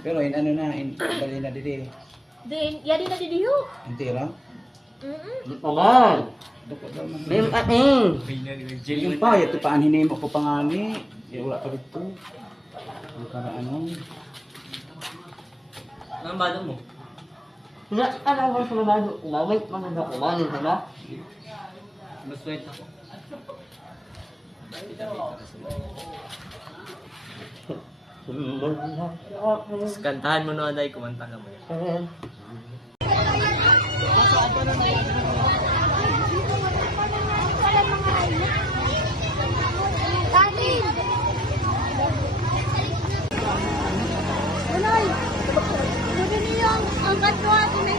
Pero in ano na, in dali na dili. Din, yadi na didiyo. Inti ra. Naman. Dako daw man. Lim ating. Yung pa, ito pa anhin mo ko pangani. Ya wala pa dito. Ang para ano. Ang bado mo? Wala ka na ako sa labado. Umawit man ang nakumanin ka na. Maswerte ako. Kantahan mo noon ay kumanta ka mo. Unoy! Sabi niyo ang katwa, may